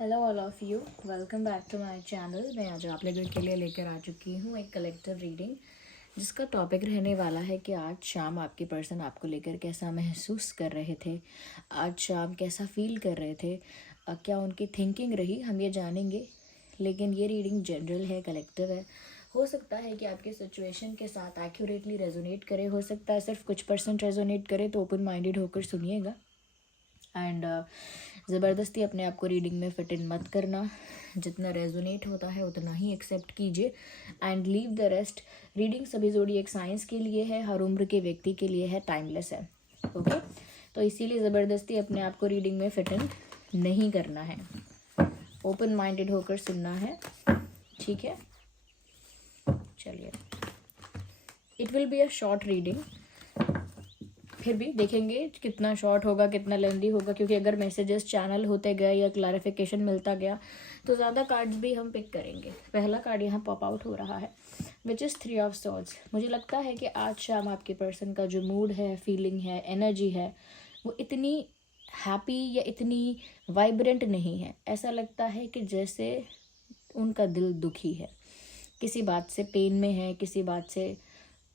Hello all of you, welcome back to my channel. मैं आज आप लोगों के लिए लेकर आ चुकी हूँ एक कलेक्टिव रीडिंग, जिसका टॉपिक रहने वाला है कि आज शाम आपके पर्सन आपको लेकर कैसा महसूस कर रहे थे, आज शाम कैसा फील कर रहे थे, क्या उनकी थिंकिंग रही, हम ये जानेंगे। लेकिन ये रीडिंग जनरल है, कलेक्टिव है। हो सकता है कि आपके सिचुएशन के साथ एक्यूरेटली रेजोनेट करे, हो सकता है सिर्फ कुछ परसेंट रेजोनेट करे, तो ओपन माइंडेड होकर सुनिएगा। एंड ज़बरदस्ती अपने आप को रीडिंग में फिट इन मत करना। जितना रेजोनेट होता है उतना ही एक्सेप्ट कीजिए and leave the rest. Reading सभी जोड़ी एक साइंस के लिए है, हर उम्र के व्यक्ति के लिए है, टाइमलेस है। ओके, तो इसीलिए ज़बरदस्ती अपने आप को रीडिंग में फिट इन नहीं करना है, ओपन माइंडेड होकर सुनना है। ठीक है, चलिए। It will be a short reading, फिर भी देखेंगे कितना शॉर्ट होगा, कितना लेंदी होगा, क्योंकि अगर मैसेजेस चैनल होते गए या क्लैरिफिकेशन मिलता गया तो ज़्यादा कार्ड्स भी हम पिक करेंगे। पहला कार्ड यहाँ पॉप आउट हो रहा है, विच इज़ 3 ऑफ सॉर्ड्स। मुझे लगता है कि आज शाम आपके पर्सन का जो मूड है, फीलिंग है, एनर्जी है, वो इतनी हैप्पी या इतनी वाइब्रेंट नहीं है। ऐसा लगता है कि जैसे उनका दिल दुखी है, किसी बात से पेन में है, किसी बात से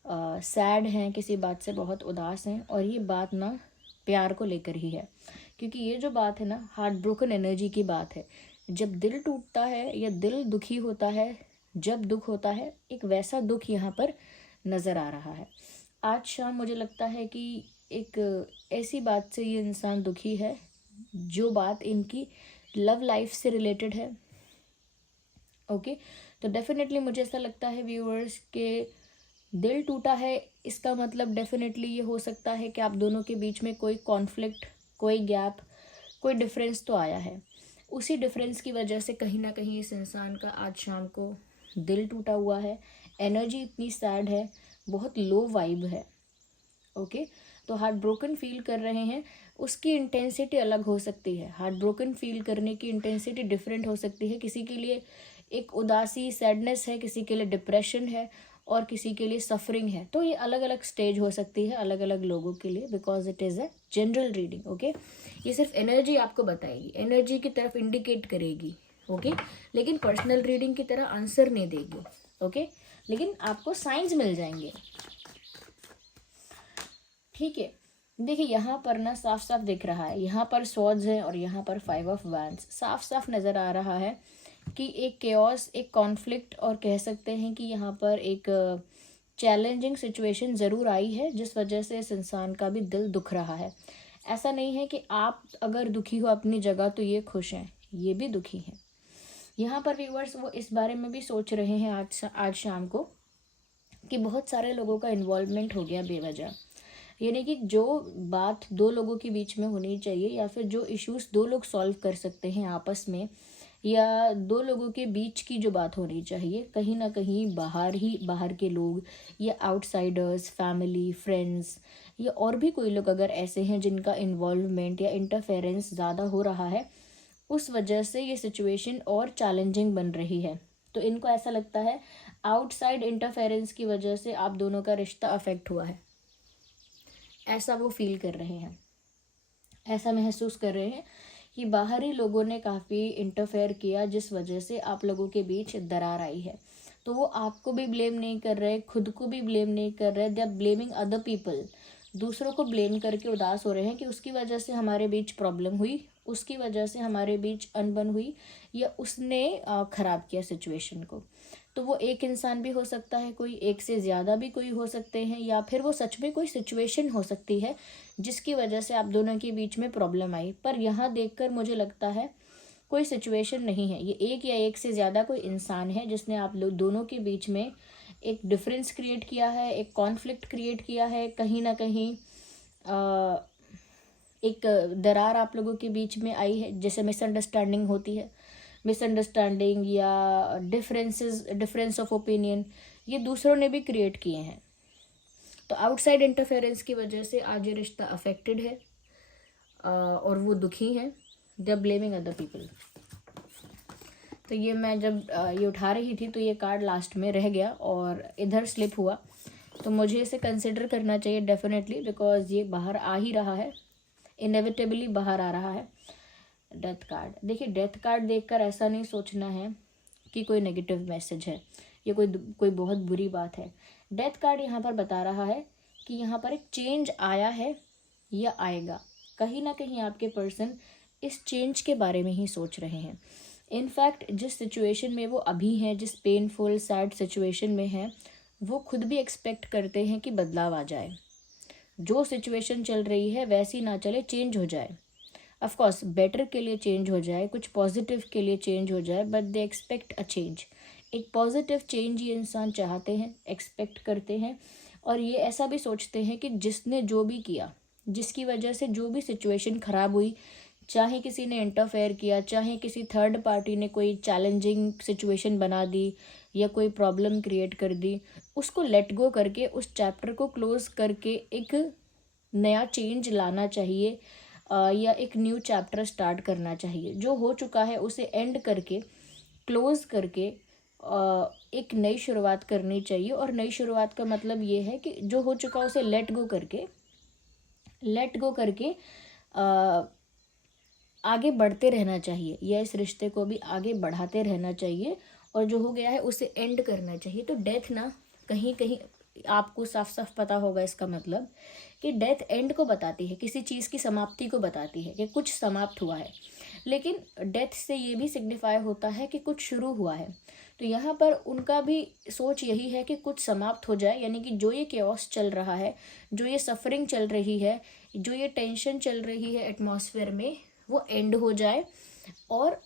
सैड हैं, किसी बात से बहुत उदास हैं। और ये बात ना प्यार को लेकर ही है, क्योंकि ये जो बात है ना, हार्ट ब्रोकन एनर्जी की बात है। जब दिल टूटता है या दिल दुखी होता है, जब दुख होता है, एक वैसा दुख यहाँ पर नज़र आ रहा है। आज शाम मुझे लगता है कि एक ऐसी बात से ये इंसान दुखी है, जो बात इनकी लव लाइफ से रिलेटेड है। ओके, तो डेफिनेटली मुझे ऐसा लगता है व्यूअर्स के दिल टूटा है, इसका मतलब डेफिनेटली ये हो सकता है कि आप दोनों के बीच में कोई कॉन्फ्लिक्ट, कोई गैप, कोई डिफरेंस तो आया है। उसी डिफरेंस की वजह से कहीं ना कहीं इस इंसान का आज शाम को दिल टूटा हुआ है, एनर्जी इतनी सैड है, बहुत लो वाइब है। ओके, तो हार्ट ब्रोकन फील कर रहे हैं, उसकी इंटेंसिटी अलग हो सकती है। हार्ट ब्रोकन फील करने की इंटेंसिटी डिफरेंट हो सकती है। किसी के लिए एक उदासी, सैडनेस है, किसी के लिए डिप्रेशन है, और किसी के लिए सफरिंग है। तो ये अलग अलग स्टेज हो सकती है अलग अलग लोगों के लिए, because it is a general reading. Okay, ये सिर्फ एनर्जी आपको बताएगी, एनर्जी की तरफ इंडिकेट करेगी। ओके, लेकिन पर्सनल रीडिंग की तरह आंसर नहीं देगी। ओके, लेकिन आपको साइंस मिल जाएंगे। ठीक है, देखिए यहाँ पर ना साफ साफ दिख रहा है, यहाँ पर स्वॉर्ड्स है और यहाँ पर 5 ऑफ वैंड्स। साफ साफ नज़र आ रहा है कि एक केओस, एक कॉन्फ्लिक्ट, और कह सकते हैं कि यहाँ पर एक चैलेंजिंग सिचुएशन ज़रूर आई है, जिस वजह से इस इंसान का भी दिल दुख रहा है। ऐसा नहीं है कि आप अगर दुखी हो अपनी जगह तो ये खुश हैं, ये भी दुखी हैं। यहाँ पर व्यूअर्स वो इस बारे में भी सोच रहे हैं आज शाम को कि बहुत सारे लोगों का इन्वॉल्वमेंट हो गया बेवजह। यानी कि जो बात दो लोगों के बीच में होनी चाहिए, या फिर जो इश्यूज दो लोग सॉल्व कर सकते हैं आपस में, या दो लोगों के बीच की जो बात होनी चाहिए, कहीं ना कहीं बाहर के लोग या आउटसाइडर्स, फैमिली, फ्रेंड्स, या और भी कोई लोग अगर ऐसे हैं जिनका इन्वॉल्वमेंट या इंटरफेरेंस ज़्यादा हो रहा है, उस वजह से ये सिचुएशन और चैलेंजिंग बन रही है। तो इनको ऐसा लगता है आउटसाइड इंटरफेरेंस की वजह से आप दोनों का रिश्ता अफेक्ट हुआ है, ऐसा वो फील कर रहे हैं, ऐसा महसूस कर रहे हैं कि बाहरी लोगों ने काफ़ी इंटरफेयर किया, जिस वजह से आप लोगों के बीच दरार आई है। तो वो आपको भी ब्लेम नहीं कर रहे, खुद को भी ब्लेम नहीं कर रहे, they are blaming other people. दूसरों को ब्लेम करके उदास हो रहे हैं कि उसकी वजह से हमारे बीच प्रॉब्लम हुई, उसकी वजह से हमारे बीच अनबन हुई, या उसने ख़राब किया सिचुएशन को। तो वो एक इंसान भी हो सकता है, कोई एक से ज़्यादा भी कोई हो सकते हैं, या फिर वो सच में कोई सिचुएशन हो सकती है जिसकी वजह से आप दोनों के बीच में प्रॉब्लम आई। पर यहाँ देखकर मुझे लगता है कोई सिचुएशन नहीं है, ये एक या एक से ज़्यादा कोई इंसान है जिसने आप लोग दोनों के बीच में एक डिफरेंस क्रिएट किया है, एक कॉन्फ्लिक्ट क्रिएट किया है, कहीं ना कहीं एक दरार आप लोगों के बीच में आई है। जैसे मिसअंडरस्टैंडिंग होती है, मिसअंडरस्टैंडिंग या डिफरेंस ऑफ ओपिनियन, ये दूसरों ने भी क्रिएट किए हैं। तो आउटसाइड इंटरफेरेंस की वजह से आज ये रिश्ता अफेक्टेड है, और वो दुखी हैं, they are blaming other people. तो ये मैं जब ये उठा रही थी तो ये कार्ड लास्ट में रह गया और इधर स्लिप हुआ, तो मुझे इसे कंसिडर करना चाहिए डेफिनेटली, बिकॉज ये बाहर आ ही रहा है, इनेविटेबली बाहर आ रहा है। डेथ कार्ड, देखिए डेथ कार्ड देखकर ऐसा नहीं सोचना है कि कोई नेगेटिव मैसेज है या कोई बहुत बुरी बात है। डेथ कार्ड यहाँ पर बता रहा है कि यहाँ पर एक चेंज आया है या आएगा। कहीं ना कहीं आपके पर्सन इस चेंज के बारे में ही सोच रहे हैं। इनफैक्ट जिस सिचुएशन में वो अभी हैं, जिस पेनफुल सैड सिचुएशन में हैं, वो खुद भी एक्सपेक्ट करते हैं कि बदलाव आ जाए। जो सिचुएशन चल रही है वैसी ना चले, चेंज हो जाए। ऑफ कोर्स बेटर के लिए चेंज हो जाए, कुछ पॉजिटिव के लिए चेंज हो जाए, but they expect a change. एक पॉजिटिव चेंज ये इंसान चाहते हैं, एक्सपेक्ट करते हैं, और ये ऐसा भी सोचते हैं कि जिसने जो भी किया, जिसकी वजह से जो भी सिचुएशन ख़राब हुई, चाहे किसी ने इंटरफेयर किया, चाहे किसी थर्ड पार्टी ने कोई चैलेंजिंग सिचुएशन बना दी या कोई प्रॉब्लम क्रिएट कर दी, उसको लेट गो करके, उस चैप्टर को क्लोज करके एक नया चेंज लाना चाहिए, या एक न्यू चैप्टर स्टार्ट करना चाहिए। जो हो चुका है उसे एंड करके, क्लोज करके एक नई शुरुआत करनी चाहिए। और नई शुरुआत का मतलब ये है कि जो हो चुका उसे लेट गो करके आगे बढ़ते रहना चाहिए, या इस रिश्ते को भी आगे बढ़ाते रहना चाहिए, और जो हो गया है उसे एंड करना चाहिए। तो डेथ ना कहीं कहीं आपको साफ साफ पता होगा इसका मतलब कि डेथ एंड को बताती है, किसी चीज़ की समाप्ति को बताती है कि कुछ समाप्त हुआ है। लेकिन डेथ से ये भी सिग्निफाई होता है कि कुछ शुरू हुआ है। तो यहाँ पर उनका भी सोच यही है कि कुछ समाप्त हो जाए, यानी कि जो ये केओस चल रहा है, जो ये सफरिंग चल रही है, जो ये टेंशन चल रही है एटमॉस्फेयर में, वो एंड हो जाए और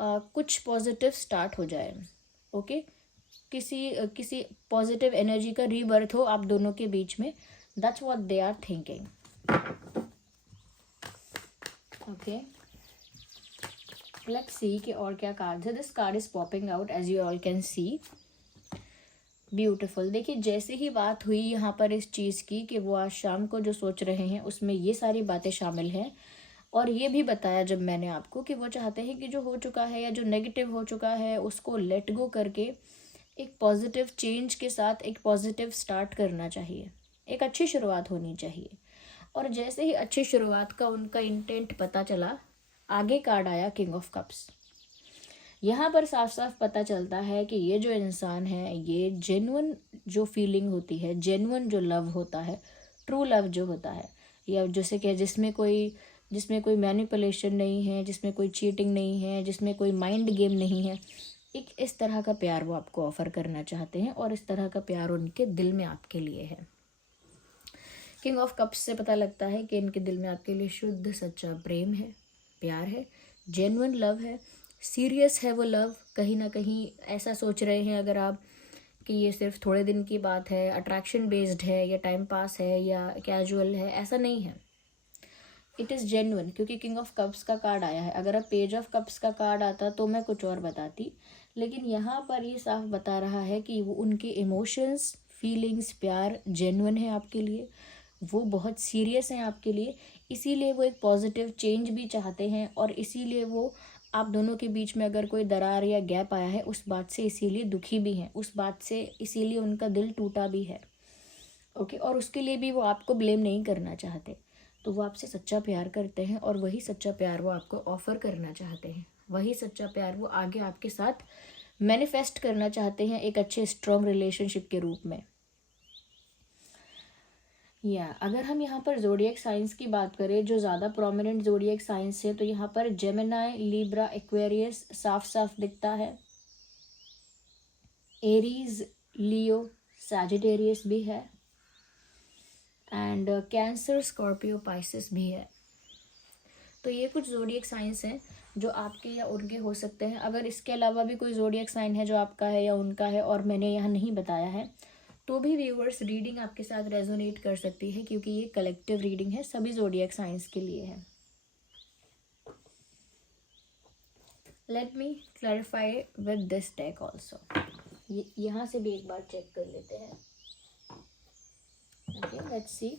कुछ पॉजिटिव स्टार्ट हो जाए। ओके, किसी पॉजिटिव एनर्जी का रीबर्थ हो आप दोनों के बीच में। That's what they are thinking. Okay, let's see कि और क्या कार्ड है। This card is popping out as you all can see. Beautiful. देखिए जैसे ही बात हुई यहाँ पर इस चीज़ की कि वो आज शाम को जो सोच रहे हैं उसमें ये सारी बातें शामिल हैं, और ये भी बताया जब मैंने आपको कि वो चाहते हैं कि जो हो चुका है या जो नेगेटिव हो चुका है उसको लेट गो करके एक पॉजिटिव चेंज के साथ एक पॉजिटिव स्टार्ट करना चाहिए, एक अच्छी शुरुआत होनी चाहिए। और जैसे ही अच्छी शुरुआत का उनका इंटेंट पता चला, आगे कार्ड आया किंग ऑफ कप्स। यहाँ पर साफ साफ पता चलता है कि ये जो इंसान है, ये जेन्युइन जो फीलिंग होती है, जेन्युइन जो लव होता है, ट्रू लव जो होता है, या जैसे कि जिसमें कोई मैनिपुलेशन नहीं है, जिसमें कोई चीटिंग नहीं है, जिसमें कोई माइंड गेम नहीं है, एक इस तरह का प्यार वो आपको ऑफर करना चाहते हैं, और इस तरह का प्यार उनके दिल में आपके लिए है। किंग ऑफ कप्स से पता लगता है कि इनके दिल में आपके लिए शुद्ध सच्चा प्रेम है, प्यार है, जेन्युइन लव है, सीरियस है वो लव। कहीं ना कहीं ऐसा सोच रहे हैं अगर आप कि ये सिर्फ थोड़े दिन की बात है, अट्रैक्शन बेस्ड है, या टाइम पास है, या कैजुअल है, ऐसा नहीं है। इट इज़ जेन्युइन, क्योंकि किंग ऑफ कप्स का कार्ड आया है। अगर अब पेज ऑफ कप्स का कार्ड आता तो मैं कुछ और बताती, लेकिन यहाँ पर ये साफ बता रहा है कि वो उनके इमोशंस, फीलिंग्स, प्यार जेन्युइन है आपके लिए, वो बहुत सीरियस हैं आपके लिए। इसीलिए वो एक पॉजिटिव चेंज भी चाहते हैं, और इसीलिए वो आप दोनों के बीच में अगर कोई दरार या गैप आया है उस बात से इसीलिए दुखी भी हैं, उस बात से इसीलिए उनका दिल टूटा भी है। ओके, और उसके लिए भी वो आपको ब्लेम नहीं करना चाहते। तो वो आपसे सच्चा प्यार करते हैं, और वही सच्चा प्यार वो आपको ऑफर करना चाहते हैं, वही सच्चा प्यार वो आगे आपके साथ मैनिफेस्ट करना चाहते हैं एक अच्छे स्ट्रॉन्ग रिलेशनशिप के रूप में। या अगर हम यहाँ पर जोडिएक साइंस की बात करें, जो ज़्यादा प्रोमिनेंट जोडिएक साइंस है, तो यहाँ पर जेमिनाई, लिब्रा, एक्वेरियस साफ साफ दिखता है। एरीज, लियो, सैजिटेरियस भी है, एंड कैंसर, स्कॉर्पियो, पाइसिस भी है। तो ये कुछ जोडिएक साइंस हैं जो आपके या उनके हो सकते हैं। अगर इसके अलावा भी कोई जोडिएक साइन है जो आपका है या उनका है और मैंने यहाँ नहीं बताया है, तो भी व्यूअर्स रीडिंग आपके साथ रेजोनेट कर सकती है, क्योंकि ये कलेक्टिव रीडिंग है, सभी जोडिएक साइंस के लिए है। Let me clarify with this deck also. यहाँ से भी एक बार चेक कर लेते हैं। ओके, लेट्स सी।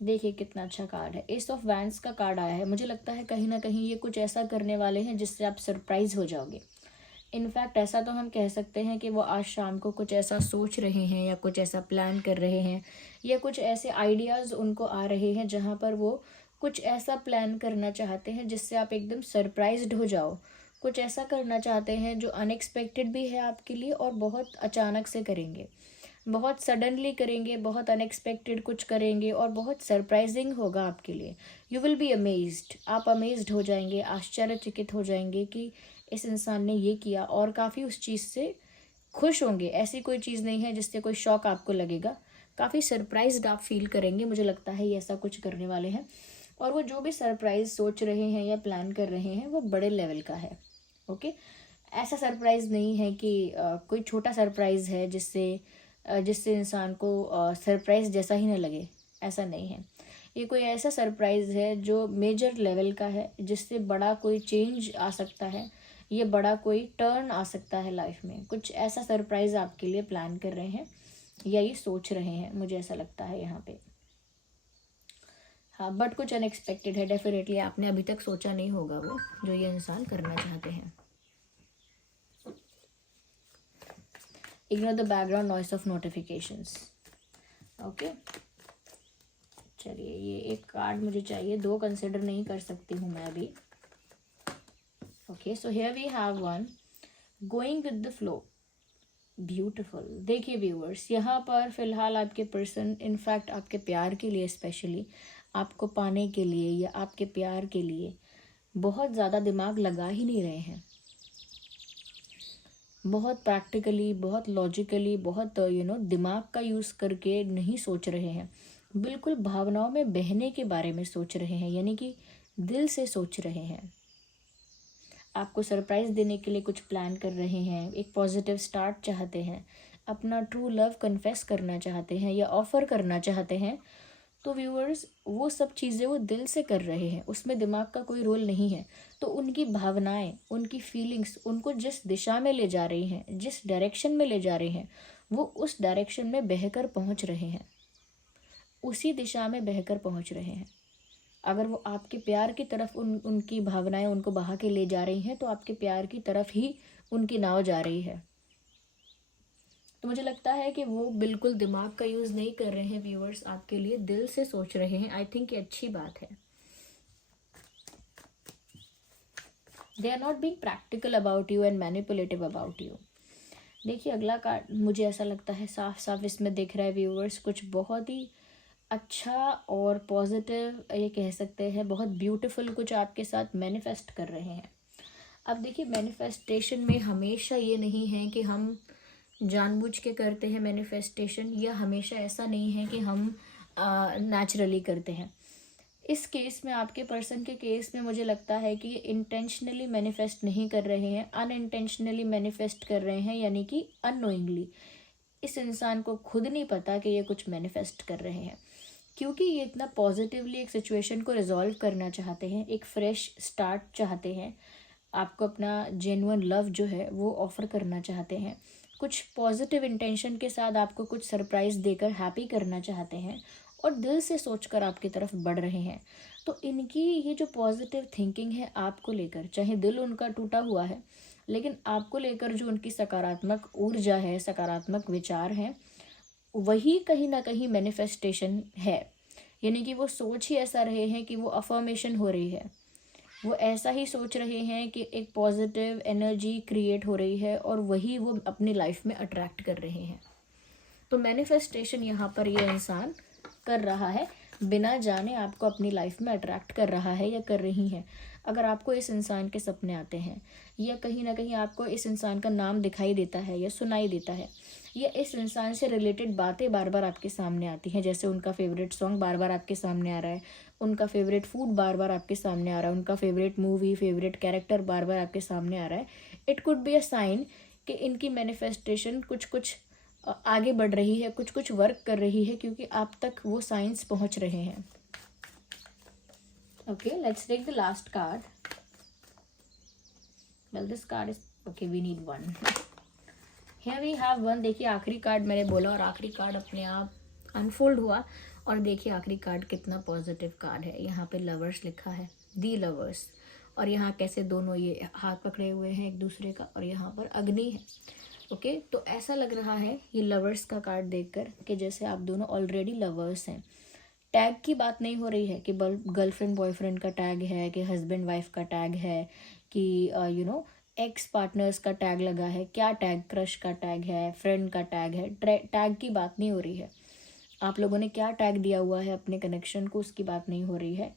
देखिए कितना अच्छा कार्ड है, एस ऑफ वैंड्स का कार्ड आया है। मुझे लगता है कहीं ना कहीं ये कुछ ऐसा करने वाले हैं जिससे आप सरप्राइज हो जाओगे, इनफैक्ट ऐसा तो हम कह सकते हैं कि वो आज शाम को कुछ ऐसा सोच रहे हैं या कुछ ऐसा प्लान कर रहे हैं या कुछ ऐसे आइडियाज़ उनको आ रहे हैं जहाँ पर वो कुछ ऐसा प्लान करना चाहते हैं जिससे आप एकदम सरप्राइज्ड हो जाओ। कुछ ऐसा करना चाहते हैं जो अनएक्सपेक्टेड भी है आपके लिए और बहुत अचानक से करेंगे, बहुत सडनली करेंगे, बहुत अनएक्सपेक्टेड कुछ करेंगे और बहुत सरप्राइजिंग होगा आपके लिए। यू विल बी अमेज्ड, आप अमेज्ड हो जाएंगे, आश्चर्यचकित हो जाएंगे कि इस इंसान ने ये किया, और काफ़ी उस चीज़ से खुश होंगे। ऐसी कोई चीज़ नहीं है जिससे कोई शॉक आपको लगेगा, काफ़ी सरप्राइज्ड आप फील करेंगे। मुझे लगता है ये ऐसा कुछ करने वाले हैं, और वो जो भी सरप्राइज सोच रहे हैं या प्लान कर रहे हैं वो बड़े लेवल का है। ओके, ऐसा सरप्राइज नहीं है कि कोई छोटा सरप्राइज है जिससे इंसान को सरप्राइज जैसा ही ना लगे, ऐसा नहीं है। ये कोई ऐसा सरप्राइज है जो मेजर लेवल का है, जिससे बड़ा कोई चेंज आ सकता है, ये बड़ा कोई टर्न आ सकता है लाइफ में। कुछ ऐसा सरप्राइज आपके लिए प्लान कर रहे हैं या ये सोच रहे हैं, मुझे ऐसा लगता है यहाँ पे। हाँ, बट कुछ अनएक्सपेक्टेड है डेफिनेटली, आपने अभी तक सोचा नहीं होगा वो जो ये इंसान करना चाहते हैं। Ignore the background noise of notifications. Okay, चलिए ये एक कार्ड मुझे चाहिए, 2 कंसिडर नहीं कर सकती हूँ मैं अभी। Okay, so here we have one, going with the flow, beautiful. देखिए व्यूअर्स, यहाँ पर फिलहाल आपके पर्सन इनफैक्ट आपके प्यार के लिए, स्पेशली आपको पाने के लिए या आपके प्यार के लिए बहुत ज़्यादा दिमाग लगा ही नहीं रहे हैं। बहुत प्रैक्टिकली, बहुत लॉजिकली, बहुत दिमाग का यूज़ करके नहीं सोच रहे हैं। बिल्कुल भावनाओं में बहने के बारे में सोच रहे हैं, यानी कि दिल से सोच रहे हैं। आपको सरप्राइज देने के लिए कुछ प्लान कर रहे हैं, एक पॉजिटिव स्टार्ट चाहते हैं, अपना ट्रू लव कन्फेस करना चाहते हैं या ऑफर करना चाहते हैं। तो व्यूअर्स, वो सब चीज़ें वो दिल से कर रहे हैं, उसमें दिमाग का कोई रोल नहीं है। तो उनकी भावनाएं, उनकी फीलिंग्स उनको जिस दिशा में ले जा रही हैं, जिस डायरेक्शन में ले जा रहे हैं, वो उस डायरेक्शन में बहकर पहुंच रहे हैं, उसी दिशा में बहकर पहुंच रहे हैं। अगर वो आपके प्यार की तरफ उनकी भावनाएं उनको बहा के ले जा रही हैं, तो आपके प्यार की तरफ ही उनकी नाव जा रही है। तो मुझे लगता है कि वो बिल्कुल दिमाग का यूज़ नहीं कर रहे हैं व्यूअर्स, आपके लिए दिल से सोच रहे हैं। आई थिंक ये अच्छी बात है। They are not being practical about you and manipulative about you. देखिए अगला कार्ड, मुझे ऐसा लगता है साफ साफ इसमें दिख रहा है व्यूअर्स, कुछ बहुत ही अच्छा और पॉजिटिव, ये कह सकते हैं बहुत ब्यूटीफुल कुछ आपके साथ मैनिफेस्ट कर रहे हैं। अब देखिए, मैनिफेस्टेशन में हमेशा ये नहीं है कि हम जानबूझ के करते हैं मैनिफेस्टेशन, या हमेशा ऐसा नहीं है कि हम नेचुरली करते हैं। इस केस में, आपके पर्सन के केस में, मुझे लगता है कि ये इंटेंशनली मैनिफेस्ट नहीं कर रहे हैं, अनइंटेंशनली मैनिफेस्ट कर रहे हैं, यानी कि अननोइंगली। इस इंसान को खुद नहीं पता कि ये कुछ मैनिफेस्ट कर रहे हैं, क्योंकि ये इतना पॉजिटिवली एक सिचुएशन को रिजॉल्व करना चाहते हैं, एक फ्रेश स्टार्ट चाहते हैं, आपको अपना जेन्युइन लव जो है वो ऑफर करना चाहते हैं, कुछ पॉजिटिव इंटेंशन के साथ आपको कुछ सरप्राइज देकर हैप्पी करना चाहते हैं, और दिल से सोचकर आपकी तरफ बढ़ रहे हैं। तो इनकी ये जो पॉजिटिव थिंकिंग है आपको लेकर, चाहे दिल उनका टूटा हुआ है, लेकिन आपको लेकर जो उनकी सकारात्मक ऊर्जा है, सकारात्मक विचार हैं, वही कहीं ना कहीं मैनिफेस्टेशन है। यानी कि वो सोच ही ऐसा रहे हैं कि वो अफर्मेशन हो रही है, वो ऐसा ही सोच रहे हैं कि एक पॉजिटिव एनर्जी क्रिएट हो रही है, और वही वो अपनी लाइफ में अट्रैक्ट कर रहे हैं। तो मैनिफेस्टेशन यहाँ पर ये इंसान कर रहा है, बिना जाने आपको अपनी लाइफ में अट्रैक्ट कर रहा है या कर रही हैं। अगर आपको इस इंसान के सपने आते हैं, या कहीं ना कहीं आपको इस इंसान का नाम दिखाई देता है या सुनाई देता है, या इस इंसान से रिलेटेड बातें बार बार आपके सामने आती हैं, जैसे उनका फेवरेट सॉन्ग बार बार आपके सामने आ रहा है, उनका फेवरेट फूड बार बार आपके सामने आ रहा है, उनका फेवरेट मूवी, फेवरेट कैरेक्टर बार बार आपके सामने आ रहा है, it could be a sign कि इनकी मैनिफेस्टेशन कुछ कुछ आगे बढ़ रही है, कुछ कुछ वर्क कर रही है, क्योंकि आप तक वो साइंस पहुंच रहे हैं। Okay, let's take the last card. Well, this card is okay, we need one. Here we have one. देखिए आखिरी कार्ड मैंने बोला, और आखिरी कार्ड अपने आप अनफोल्ड हुआ, और देखिए आखिरी कार्ड कितना पॉजिटिव कार्ड है। यहाँ पे लवर्स लिखा है, दी लवर्स, और यहाँ कैसे दोनों ये हाथ पकड़े हुए हैं एक दूसरे का, और यहाँ पर अग्नि है। ओके, तो ऐसा लग रहा है ये लवर्स का कार्ड देखकर कि जैसे आप दोनों ऑलरेडी लवर्स हैं। टैग की बात नहीं हो रही है कि गर्लफ्रेंड बॉयफ्रेंड का टैग है, कि हस्बैंड वाइफ का टैग है, कि एक्स पार्टनर्स का टैग लगा है, क्या टैग, क्रश का टैग है, फ्रेंड का टैग है। टैग की बात नहीं हो रही है। आप लोगों ने क्या टैग दिया हुआ है अपने कनेक्शन को, उसकी बात नहीं हो रही है।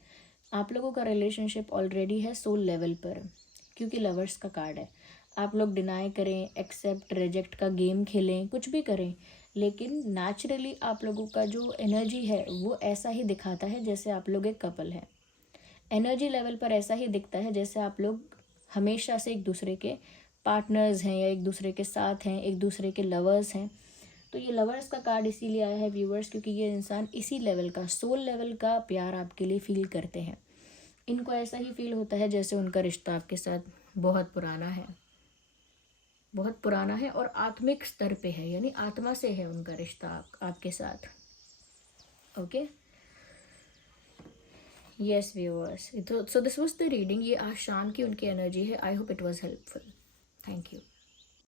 आप लोगों का रिलेशनशिप ऑलरेडी है सोल लेवल पर, क्योंकि लवर्स का कार्ड है। आप लोग डिनाई करें, एक्सेप्ट रिजेक्ट का गेम खेलें, कुछ भी करें, लेकिन नेचुरली आप लोगों का जो एनर्जी है वो ऐसा ही दिखाता है जैसे आप लोग एक कपल है। एनर्जी लेवल पर ऐसा ही दिखता है जैसे आप लोग हमेशा से एक दूसरे के पार्टनर्स हैं, या एक दूसरे के साथ हैं, एक दूसरे के लवर्स हैं। तो ये लवर्स का कार्ड इसीलिए आया है व्यूवर्स, क्योंकि ये इंसान इसी लेवल का, सोल लेवल का प्यार आपके लिए फील करते हैं। इनको ऐसा ही फील होता है जैसे उनका रिश्ता आपके साथ बहुत पुराना है, बहुत पुराना है, और आत्मिक स्तर पे है, यानी आत्मा से है उनका रिश्ता आपके साथ। ओके, यस व्यूअर्स, तो so this was the reading. ये आज शाम की उनकी एनर्जी है। I hope it was helpful. Thank you.